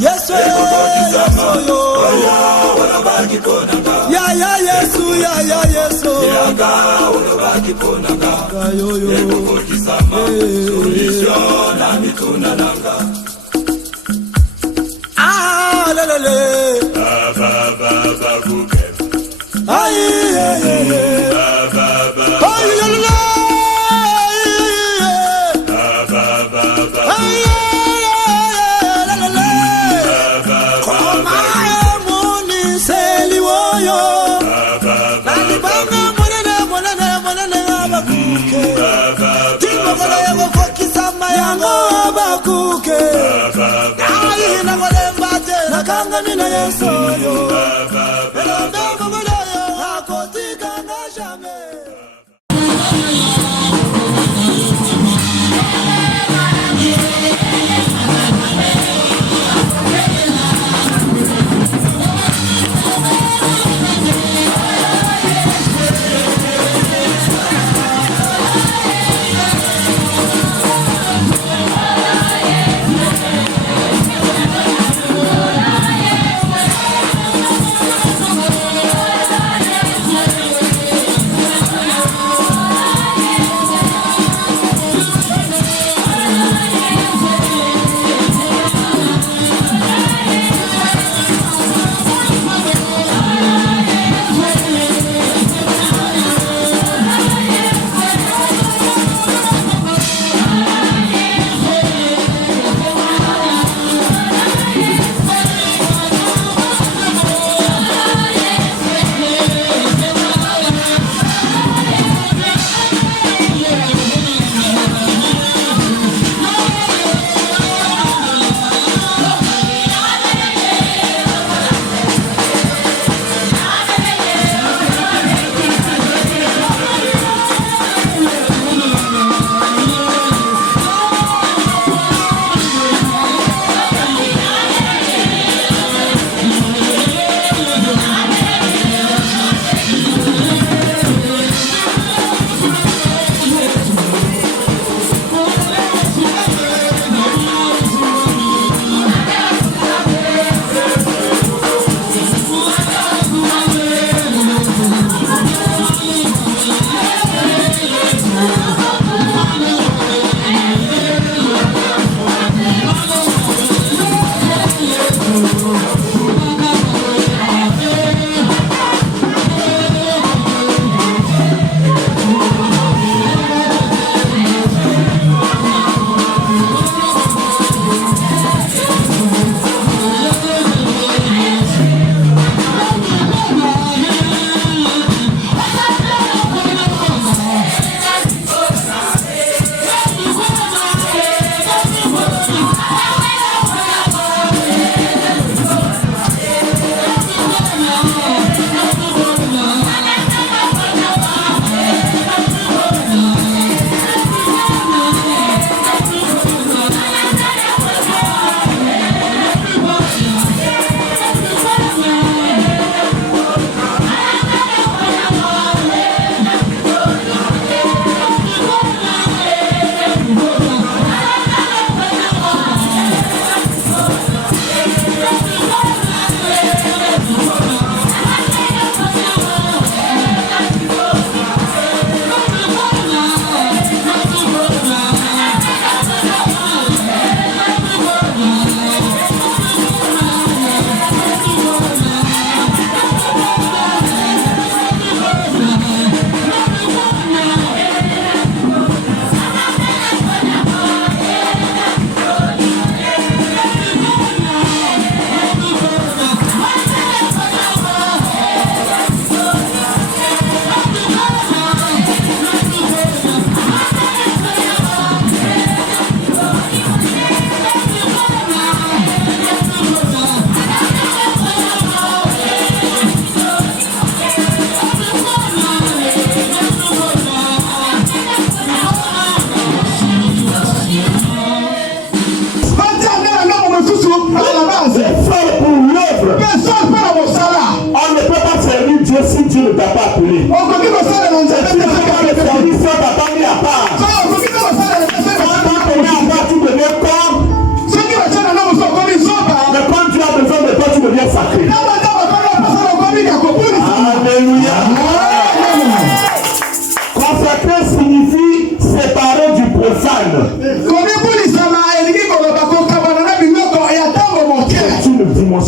Yesu ya Yesu ya Yesu Mina Yesu yo,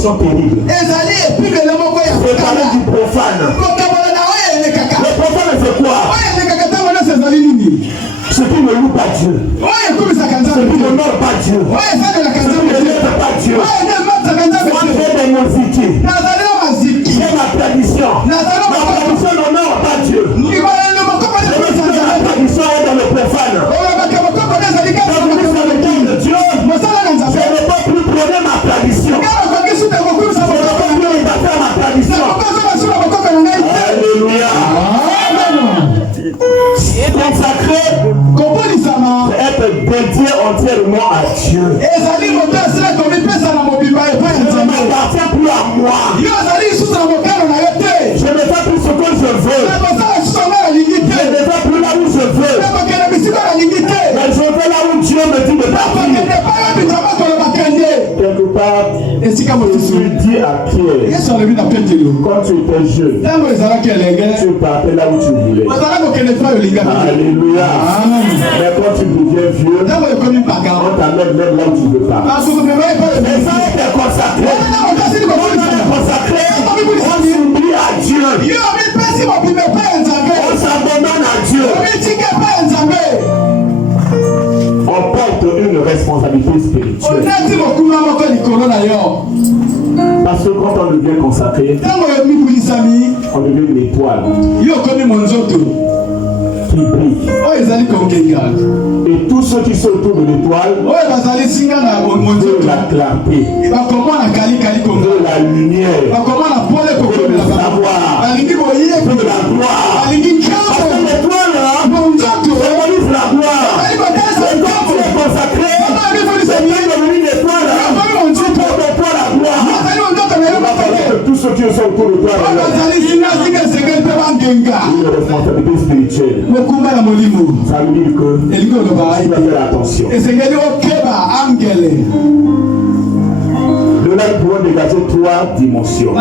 notion terrible. C'est parler du profane. Le profane fait quoi? Ce qui ne loue pas Dieu. Ce qui n'honore pas Dieu. Ce qui ne lève pas Dieu. Moi, j'ai des mosités. J'ai ma tradition. Ma tradition n'honore pas Dieu. La tradition est dans le profane. Quand vous êtes dans le temps de Dieu, je ne peux plus prôner ma tradition. Je ne peux plus faire ma tradition. Alléluia. Consacré, être dédié entièrement à Dieu. Ça ne m'appartient plus à moi. Je ne fais plus ce que je veux. Je ne vais plus là où je veux. Mais je vais là où Dieu me dit de partir. Quelque part, Jésus dit à Pierre, quand tu étais jeune, tu partais là où tu voulais. Alléluia. Mais quand tu deviens vieux, on t'amène même là où tu ne veux pas. Mais ça est consacré. On s'oublie à Dieu. On s'abandonne à Dieu. On porte une responsabilité spirituelle. Parce que quand on devient consacré, on devient une étoile qui brille. Et tous ceux qui sont autour de l'étoile de la clarté, de la lumière, de la savoir, de la gloire. Parce que l'étoile symbolise la gloire. Et quand tu es consacré, c'est bien devenu une étoile. Tu portes de toi la gloire. Tous ceux qui sont autour de toi, une responsabilité spirituelle. Ça veut dire que tu dois faire attention. De là, nous pouvons dégager 3 dimensions.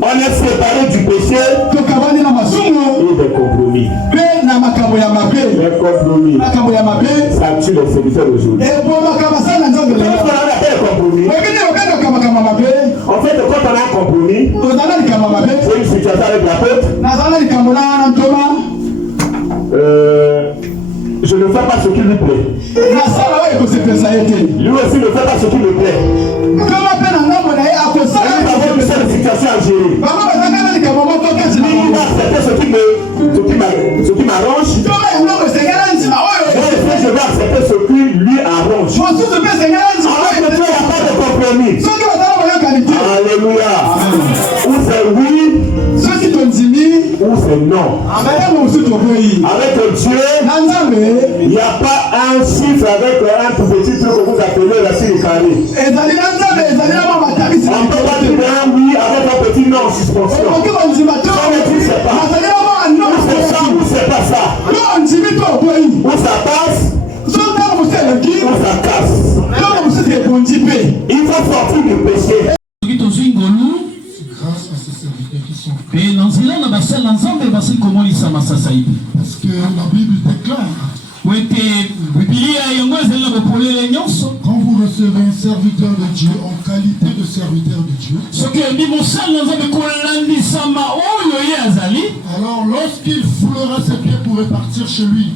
On est séparé du péché et des compromis. Les compromis, ça tue les serviteurs d'aujourd'hui. En fait, quand on a un compromis, c'est une situation avec l'apôtre. Je ne fais pas ce qui lui plaît. Lui aussi ne fait pas ce qui me plaît. Nous avons une seule situation à gérer. Il va accepter ce qui m'arrange. Je vais accepter ce qui lui arrange. Alors que Dieu n'a pas de compromis. Alléluia. Ou c'est oui, ou c'est non. Avec Dieu, il n'y a pas un chiffre avec un tout petit truc que vous appelez la série carrée. On ne peut pas dire un oui avec un petit non en suspension. Ça ne dit c'est pas. Ou c'est ça ou c'est pas ça. Ou ça passe, ou ça casse. Il faut sortir du péché. Grâce à ces serviteurs qui sont faits. Parce que la Bible déclare, quand vous recevez un serviteur de Dieu en qualité de serviteur de Dieu, alors lorsqu'il foulera ses pieds pour repartir chez lui,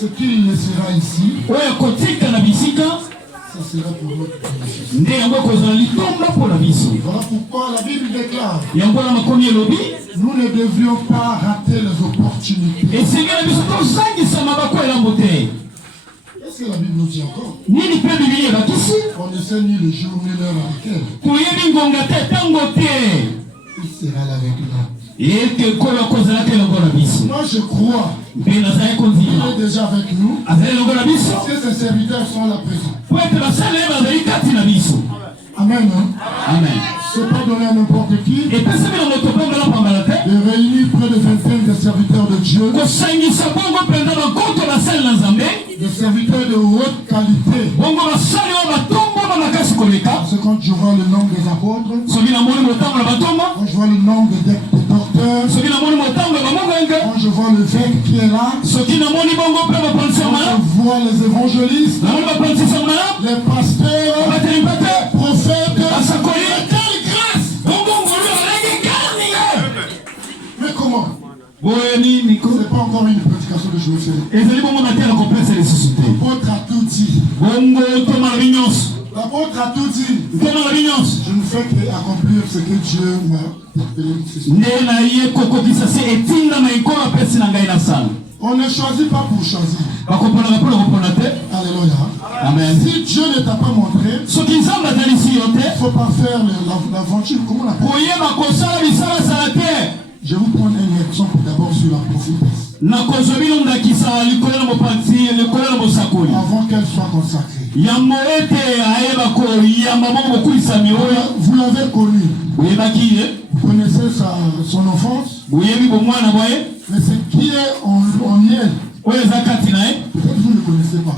ce qu'il laissera ici, ça sera pour notre bénéfice. Voilà pourquoi la Bible déclare, nous ne devions pas rater les opportunités. Qu'est-ce que la Bible nous dit encore? On ne sait ni le jour ni l'heure à laquelle il sera là avec nous. Moi je crois qu'il est déjà avec nous. Si ces serviteurs sont là présents. Amen. Amen. Ce n'est pas donné à n'importe qui de réunir près de 25 des serviteurs de Dieu, des serviteurs de haute qualité. Parce que quand je vois le nombre des apôtres, quand je vois le nombre des docteur, quand je vois l'évêque qui est là, quand je vois les évangélistes, les pasteurs, les prophètes, quelle grâce! Mais comment? C'est pas encore une prédication que je vais faire. L'apôtre a tout dit. L'apôtre a tout dit. Je ne fais qu'accomplir ce que Dieu m'a appelé. On ne choisit pas pour choisir. Alléluia. Amen. Si Dieu ne t'a pas montré, il ne faut pas faire l'aventure. Comment la Je vais vous prendre un exemple d'abord sur la prophétesse. Avant qu'elle soit consacrée. Vous l'avez connue. Vous connaissez son enfance. Mais ce qui est en elle, peut-être vous ne connaissez pas.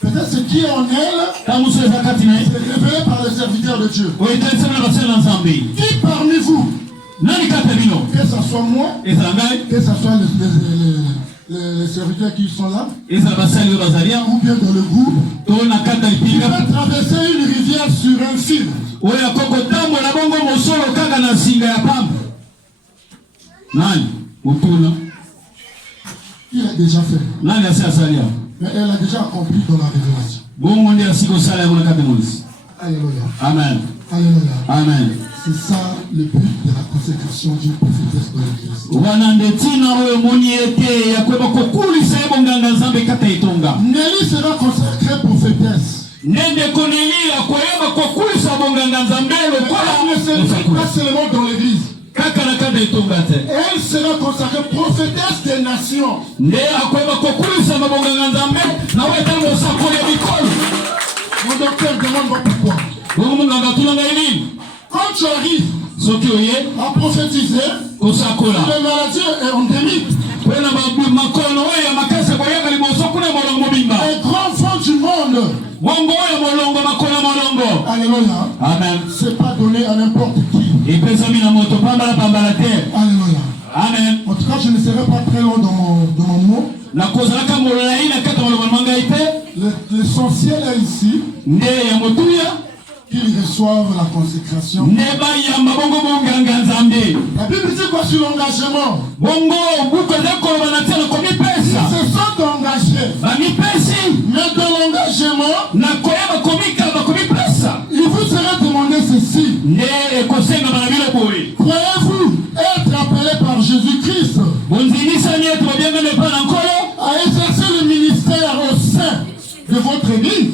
Peut-être ce qui est en elle, c'est révélé par les serviteurs de Dieu. Qui parmi vous, que ce soit moi, que ce soit les serviteurs qui sont là, ou bien dans le groupe, qui va traverser une rivière sur un fil. Il a déjà fait. Mais elle a déjà accompli dans la révélation. Alléluia. Amen. Alléluia. Amen. C'est ça le but de la consécration d'une prophétesse de l'Église. Nelly sera consacrée prophétesse. Elle ne sera pas seulement dans l'Église. Elle sera consacrée prophétesse des nations. Mon docteur demande pourquoi. Quand tu arrives à prophétiser, les maladies est endémique. Les grands fonds du monde. Alléluia. Amen. C'est pas donné à n'importe qui. Alléluia. Amen. En tout cas, je ne serai pas très long dans mon mot. L'essentiel est ici qu'ils reçoivent la consécration. La Bible dit quoi sur l'engagement? Ils se sont engagés. Mais dans l'engagement, il vous sera demandé ceci. Croyez-vous être appelé par Jésus-Christ à exercer le ministère au sein de votre église?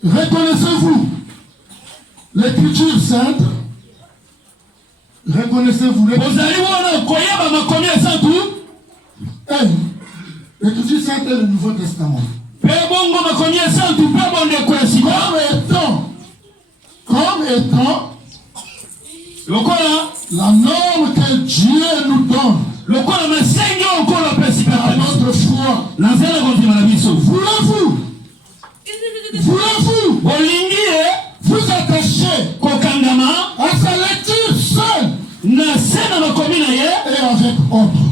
Reconnaissez-vous l'écriture sainte? Reconnaissez-vous l'écriture sainte est le Nouveau Testament. Comme étant la norme que Dieu nous donne à notre foi. Voulez-vous vous attacher à sa lecture seule et avec ordre?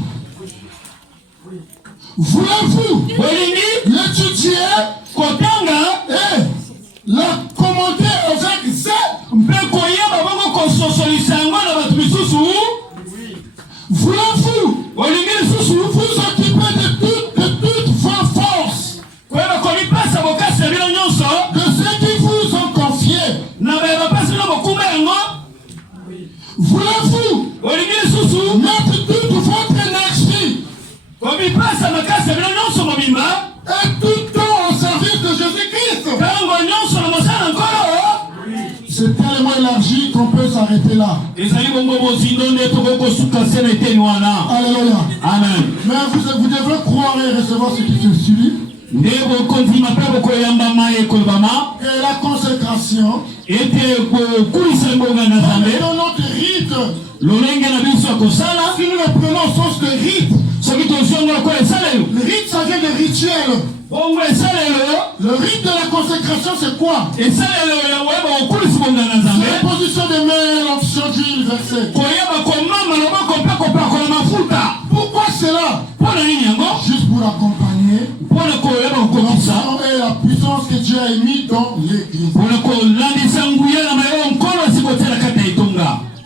Voulez-vous l'étudier et la commenter avec zèle? Voulez-vous vous occuper de toute vos forces, de ceux qui vous ont confié? Voulez-vous mettre toute votre énergie et tout le temps au service de Jésus-Christ? C'est tellement élargi qu'on peut s'arrêter là. Alléluia. Amen. Mais vous devez croire et recevoir ce qui se suit. Et la consécration dans notre rite. Si nous le prenons au sens de rite, Le rite, ça vient des rituels. Le rite de la consécration, c'est quoi? C'est la position des mains, l'onction d'huile versée. Pourquoi cela? Juste pour accompagner l'onction et la puissance que Dieu a émise dans l'église.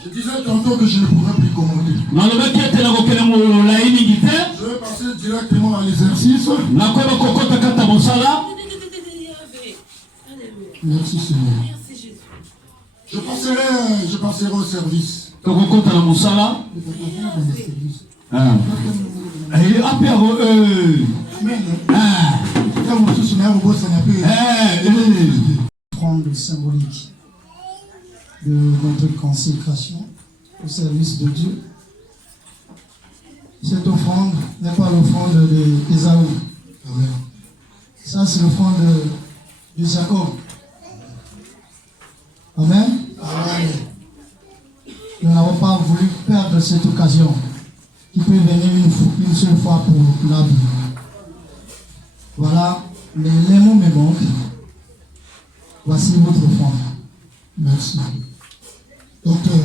Je disais tantôt que je ne pourrais plus commenter. Je vais passer directement à l'exercice. Merci Seigneur. Je passerai au service. Offrande symbolique de notre consécration au service de Dieu. Cette offrande n'est pas l'offrande d'Ésaü. Ça, c'est l'offrande de Jacob. Amen. Amen. Nous n'avons pas voulu perdre cette occasion qui peut venir une seule fois pour la vie. Voilà, mais les mots me manquent. Voici votre offrande. Merci. Docteur,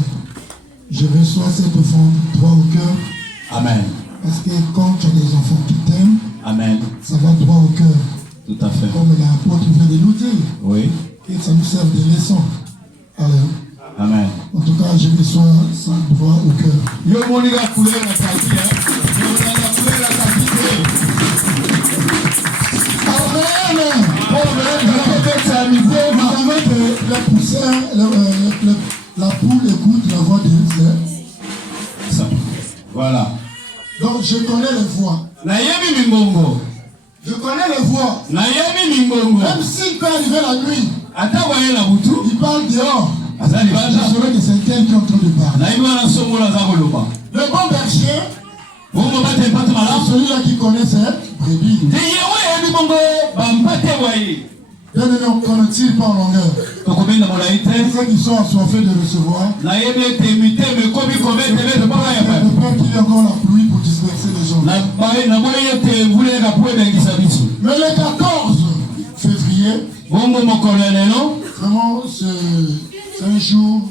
je reçois cette offrande droit au cœur. Amen. Parce que quand tu as des enfants qui t'aiment, Amen. Ça va droit au cœur. Tout à fait. Comme l'apôtre vient de nous dire. Oui. Et ça nous sert de leçon. Alors, Amen. En tout cas, je reçois ça droit au cœur. Yo moniga couleur la partie, la couleur la quantité. Amen. Vous savez que la poussière, la poule écoute la voix de Dieu. Ça. Voilà. Donc je connais les voix. Je connais les voix. Même s'il peut arriver la nuit, il parle dehors. Je saurais que c'est quelqu'un qui est en train de parler. Le bon berger, c'est celui-là qui connaît cette brebis. Bien aimé, on ne connaît-il pas en longueur? Ceux qui sont assoiffés de recevoir, le Père qui est encore la pluie pour disperser les gens. Mais le 14 février, vraiment c'est un jour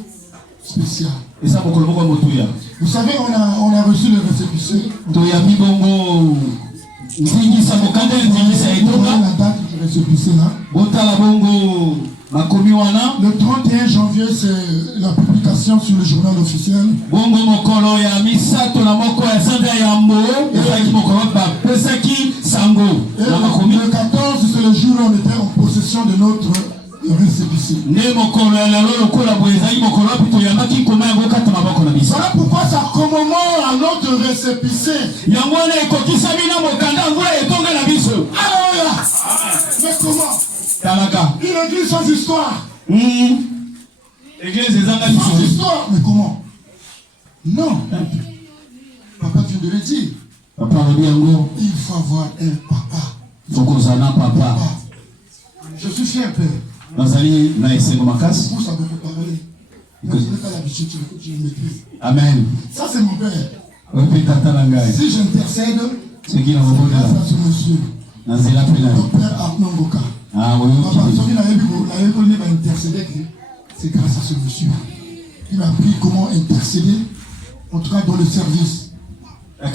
spécial. Vous savez, on a reçu le récépissé. La date du récépissé là. Le 31 janvier, c'est la publication sur le journal officiel. Et le 14, c'est le jour où on était en possession de notre récépissé. Voilà pourquoi ça commémore à notre récépissé. Alléluia. Mais comment? Une église sans histoire. Sans histoire. Mais comment? Non. Papa vient de le dire. Il faut avoir un papa. Je suis fier, père. Vous savez beaucoup parler. Vous n'avez pas l'habitude, tu le maîtrises. Amen. Ça, c'est mon père. Si j'intercède, grâce à ce monsieur, Dr. Arnaud Ngoka. C'est grâce à ce monsieur. Il a appris comment intercéder, en tout cas dans le service. Ça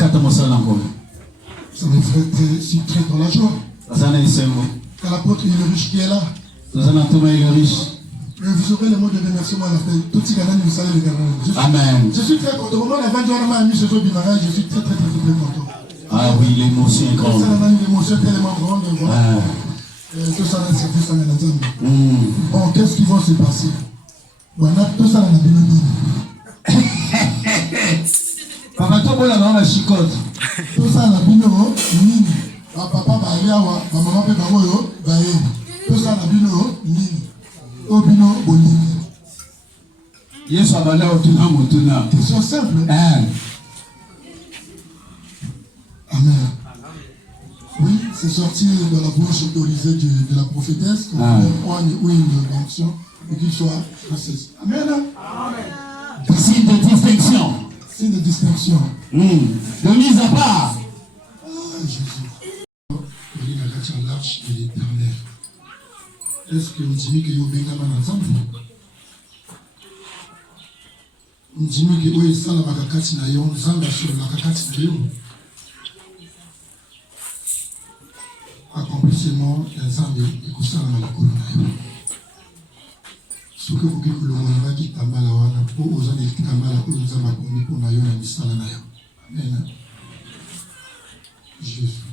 me ferait si très dans la joie. Quand l'apôtre Ulrich qui est là, vous aurez le mot de remerciement à la fin. Tout ce Ghana, vous savez le Ghana. Amen. Je suis très content. Au moment où la Vandouarama a mis ce jour du mariage, je suis très content. Ah oui, l'émotion est grande. L'émotion est tellement grande. Tout ça, c'est tout ça, bon, qu'est-ce qui va se passer? Voilà, tout ça, on a bien dit. Papa, toi, la maman, la chicote. Tout ça, on a bien dit. Papa, maman, Baboyo, Baye. Tout ça, on a bien dit. Obino, Bolivie. Yes, on va aller au tournant, au tournant. Question simple. Amen. Oui, c'est sorti dans la bouche autorisée de la prophétesse, qu'on ou une onction, et qu'il soit princesse. Amen. Signe de distinction. Signe de distinction. De mise à part. Est-ce que ndimi ke yo bengama na nzambe? Ndimi ke oyo esalamaka kati na yo nzambe asololaka kati na yo? Accomplissement ya nzambe ekosalama likolo na yo. Soki okoki kolongolangaki tambala wana mpo oza na tambala oyo nzambe akomi mpo na yo na misala na yo. Amen. Jésus.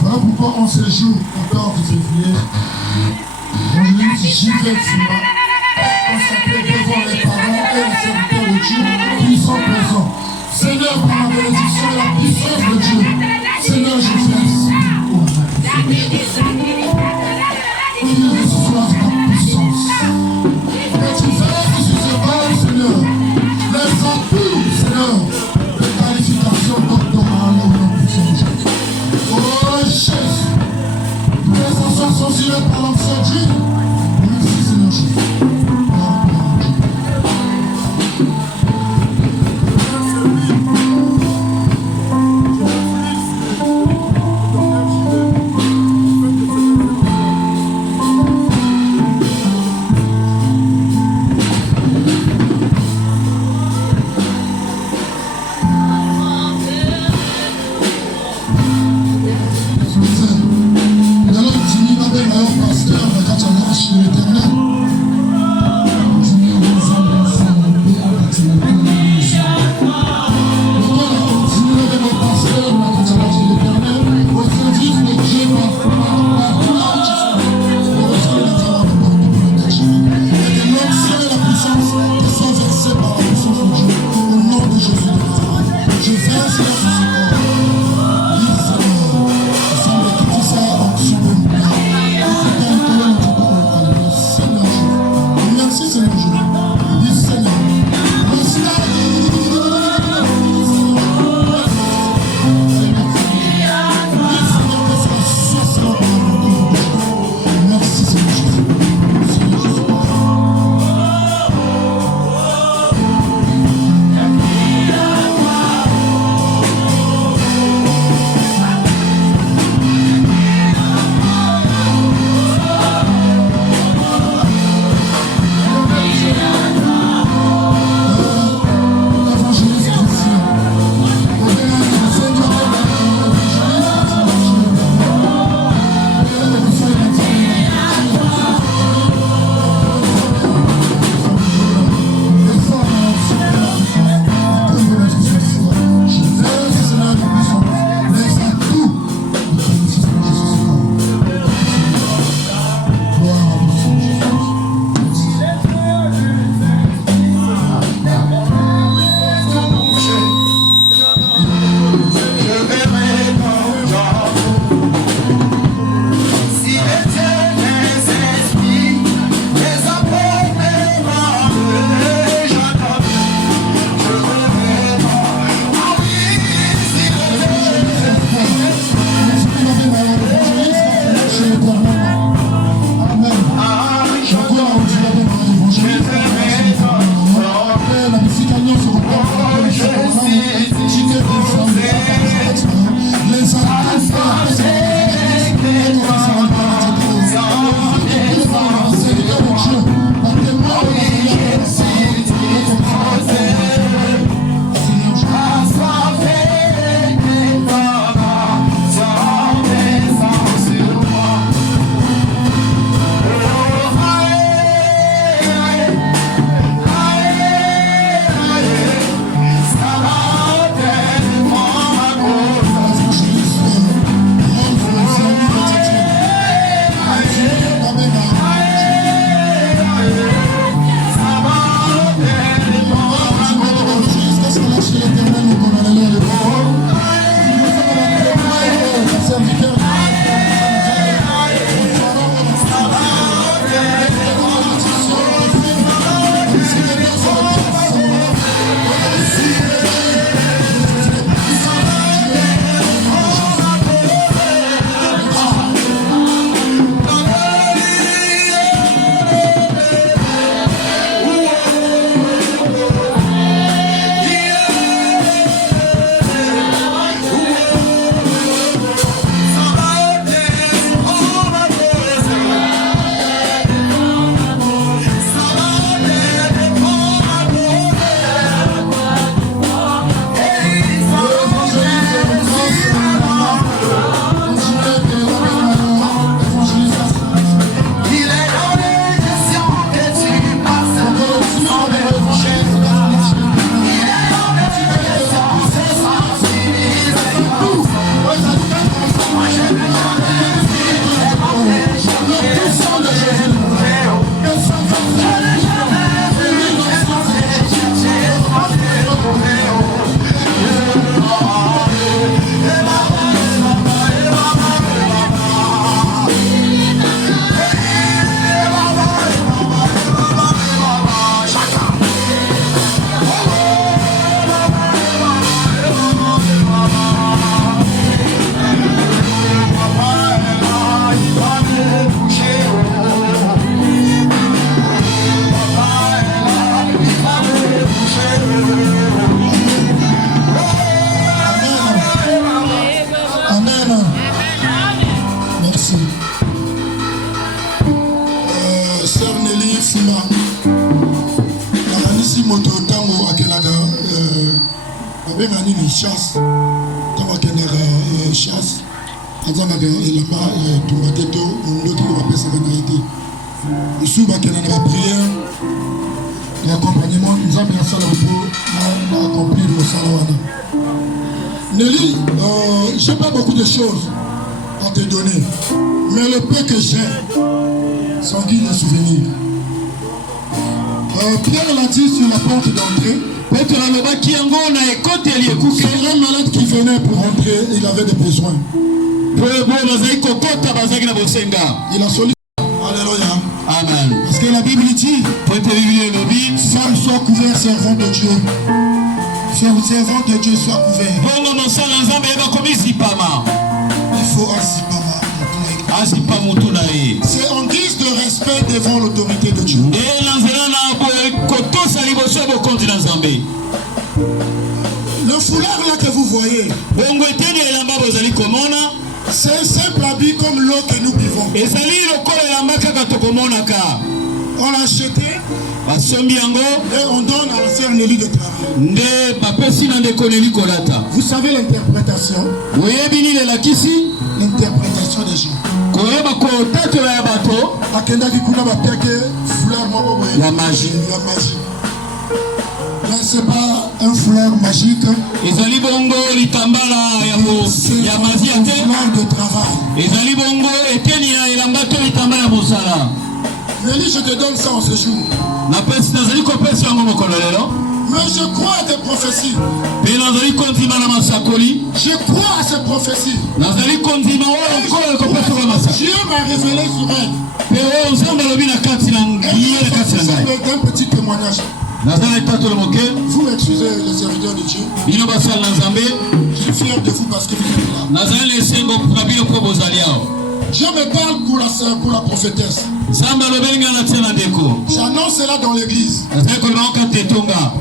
Voilà pourquoi en ce jour, 14 février, l'évangéliste Gilbert Simba, consacré devant les parents et les serviteurs de Dieu qui sont présents. Seigneur, par la bénédiction et la puissance de Dieu, Seigneur, je fais ainsi. Il reçoit ta puissance. Que tu fasses sur ce bal, Seigneur, les atouts, Seigneur, de qualification doctorale au nom de Jésus. Oh Jésus, les enfants sont tirés par l'enfant Dieu. Merci Seigneur Jésus. Simba. Ici, moto tango akenaka abengani ni chasse tango akenaka chasse azangaka elamba tumbateto ndoki bapesaka na ye te mosusu bakenda na bapriere ya accompagnement nzambe asala po na accomplir mosala wana. Nelly, j'ai pas beaucoup de choses à te donner, mais le peu que j'ai sont dignes de souvenirs. Pierre l'a dit sur la porte d'entrée. C'est un malade qui venait pour rentrer, il avait des besoins. Il a sollicité. Alléluia. Amen. Parce que la Bible dit, femme soit couverte, servant de Dieu. Servant de Dieu soit couvert. Il faut c'est en guise de respect devant l'autorité de Dieu. Le foulard là que vous voyez, c'est un simple habit comme l'eau que nous buvons. On l'a acheté et on donne à la sœur Nelly de travail. Vous savez l'interprétation? L'interprétation des gens. La magie. Mais c'est pas un foulard magique. C'est un foulard de travail. Nelly, je te donne ça en ce jour. Mais je crois à tes prophéties. Je crois à ces prophéties. Dieu m'a révélé sur elle. Un petit témoignage. Vous m'excusez, les serviteurs de Dieu. Je suis fier de vous parce que vous êtes là. Dieu me parle pour la prophétesse. J'annonce cela dans l'église.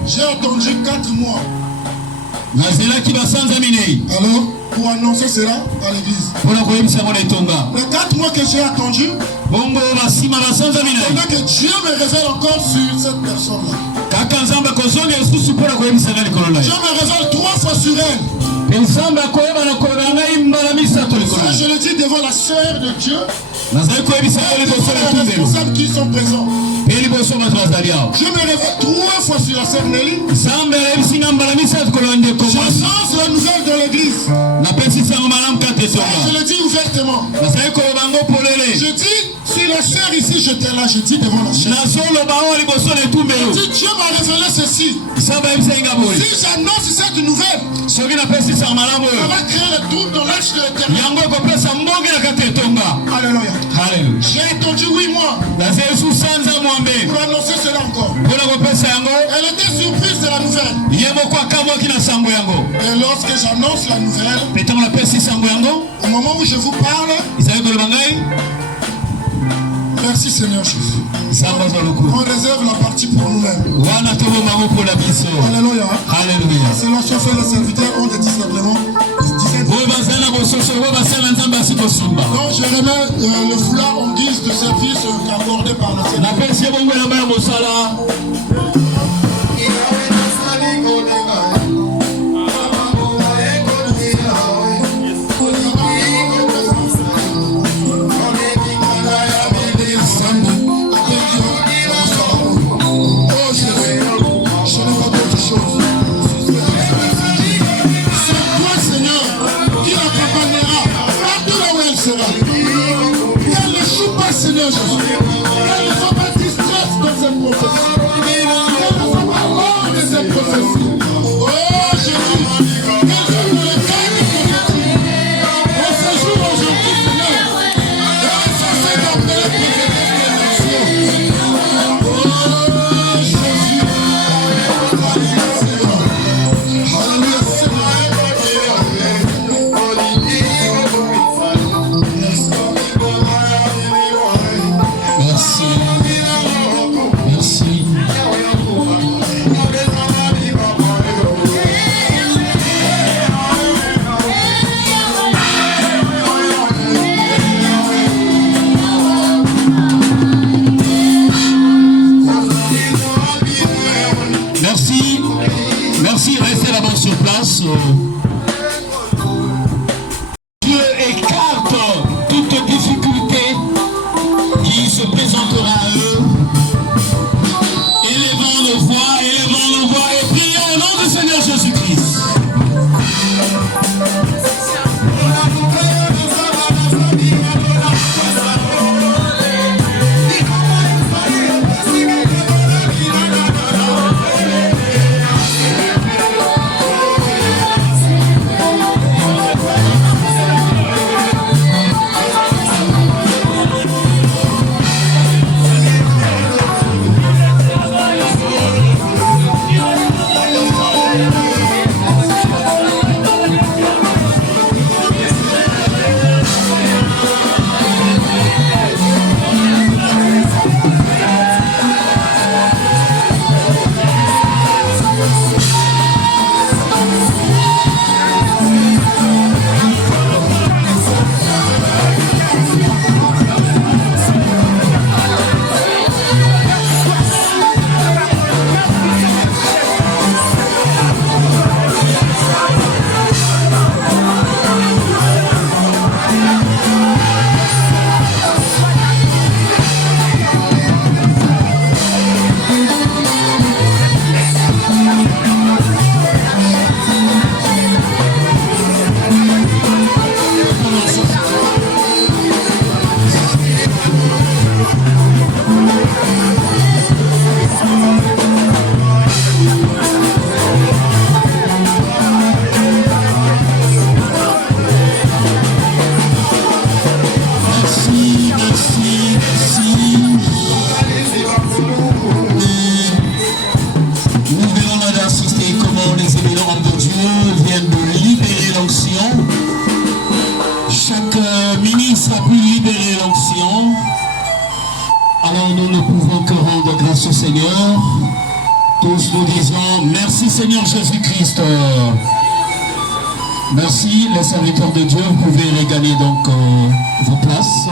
J'ai attendu 4 mois. Alors, pour annoncer cela à l'église. Les 4 mois que j'ai attendu, pendant que Dieu me révèle encore sur cette personne-là. Dieu me révèle 3 fois sur elle. Ça, je le dis devant la sœur de Dieu. Les responsables qui sont présents. Je me révèle 3 fois sur la sœur Nelly. J'annonce la nouvelle de l'église. Je le dis ouvertement. Je dis, si la sœur ici, j'étais là, je dis devant la sœur. Je dis, Dieu m'a révélé ceci. Si j'annonce cette nouvelle, ça va créer le trouble dans l'âge de l'éternel. Alléluia. J'ai attendu 8 mois pour annoncer cela encore. Elle était surprise de la nouvelle. Et lorsque j'annonce la nouvelle, au moment où je vous parle, merci Seigneur Jésus. On réserve la partie pour nous-mêmes. Alléluia. C'est lorsqu'on fait les serviteurs ont des discernements. Donc je remets le foulard en guise de service accordé par le Seigneur. Seigneur Jésus, qu'elle ne soit pas distraite de cette prophétie. Qu'elle ne soit pas morte de cette prophétie. Oh Jésus, qu'elle soit dans le cadre de l'éternel. On se joue aujourd'hui, Seigneur. Elle soit celle d'appeler prophétesse des nations. Oh Jésus. Alléluia, Seigneur. Alléluia, Seigneur. Merci. Seigneur. Tous nous disons merci Seigneur Jésus-Christ. Merci les serviteurs de Dieu, vous pouvez regagner donc vos places.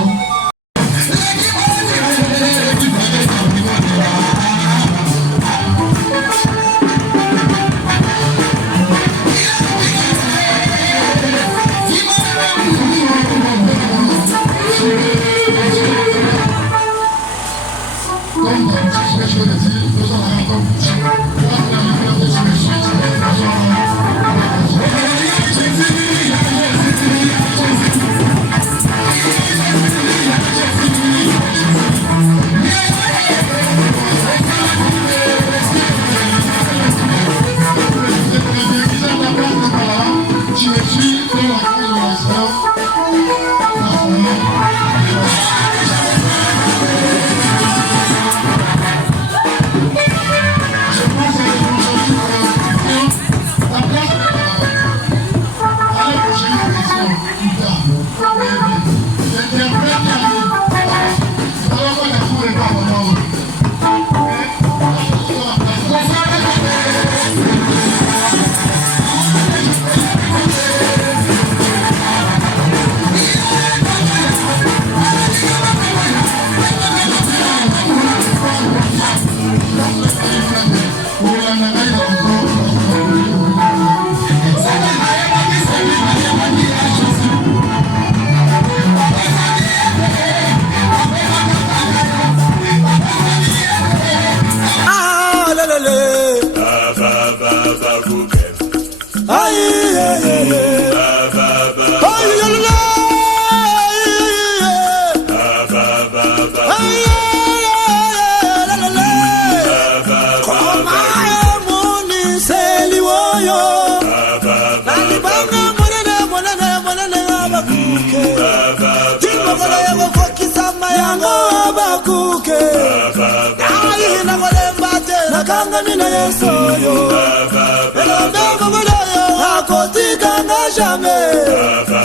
Jamais